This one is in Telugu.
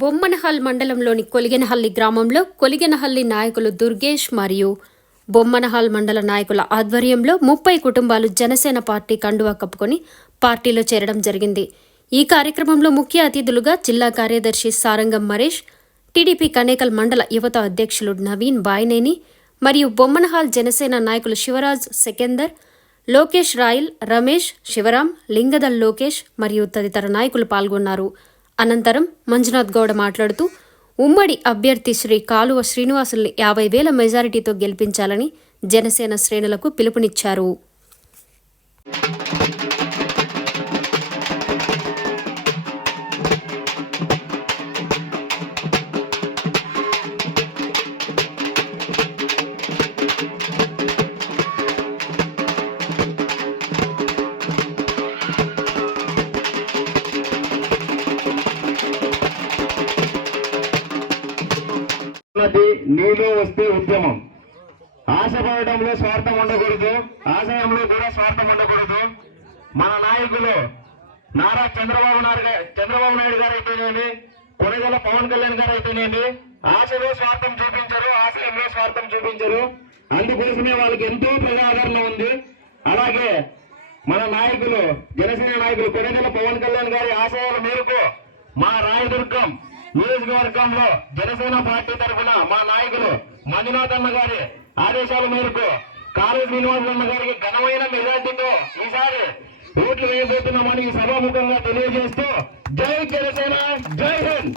బొమ్మనహల్ మండలంలోని కొలిగెనహల్లి గ్రామంలో కొలిగెనహల్లి నాయకులు దుర్గేష్ మరియు బొమ్మనహాల్ మండల నాయకుల ఆధ్వర్యంలో ముప్పై కుటుంబాలు జనసేన పార్టీ కండువా కప్పుకొని పార్టీలో చేరడం జరిగింది. ఈ కార్యక్రమంలో ముఖ్య అతిథులుగా జిల్లా కార్యదర్శి సారంగం మరేష్ టీడీపీ కనేకల్ మండల యువత అధ్యక్షులు నవీన్ బాయినేని మరియు బొమ్మనహాల్ జనసేన నాయకులు శివరాజ్ సెకందర్ లోకేష్ రాయల్ రమేష్ శివరాం లింగదల్ లోకేష్ మరియు తదితర నాయకులు పాల్గొన్నారు. అనంతరం మంజునాథ్ గౌడ మాట్లాడుతూ ఉమ్మడి అభ్యర్థి శ్రీ కాలువ శ్రీనివాసుల్ని యాభై వేల మెజారిటీతో గెలిపించాలని జనసేన శ్రేణులకు పిలుపునిచ్చారు. ఉన్నది నీలో వస్తే ఉద్యమం. ఆశపడటంలో స్వార్థం ఉండకూడదు. ఆశయంలో కూడా స్వార్థం ఉండకూడదు. మన నాయకులు నారా చంద్రబాబు నాయుడు చంద్రబాబు నాయుడు గారు అయితేనేమి కొనగల పవన్ కళ్యాణ్ గారు అయితేనేమి ఆశలో స్వార్థం చూపించరు ఆశయంలో స్వార్థం చూపించరు. అందుకోసమే వాళ్ళకి ఎంతో ప్రజాదరణ ఉంది. అలాగే మన నాయకులు జనసేన నాయకులు కొనగల పవన్ కళ్యాణ్ గారి ఆశయాలు నియోజకవర్గంలో జనసేన పార్టీ తరఫున మా నాయకులు మంజునాథ్ అన్న గారి ఆదేశాల మేరకు కాళీ శ్రీనివాస్ అన్న గారికి ఘనమైన మెజార్టీతో ఈసారి ఓట్లు వేయబోతున్నామని ఈ సభాముఖంగా తెలియజేస్తూ జై జనసేన జై హింద్!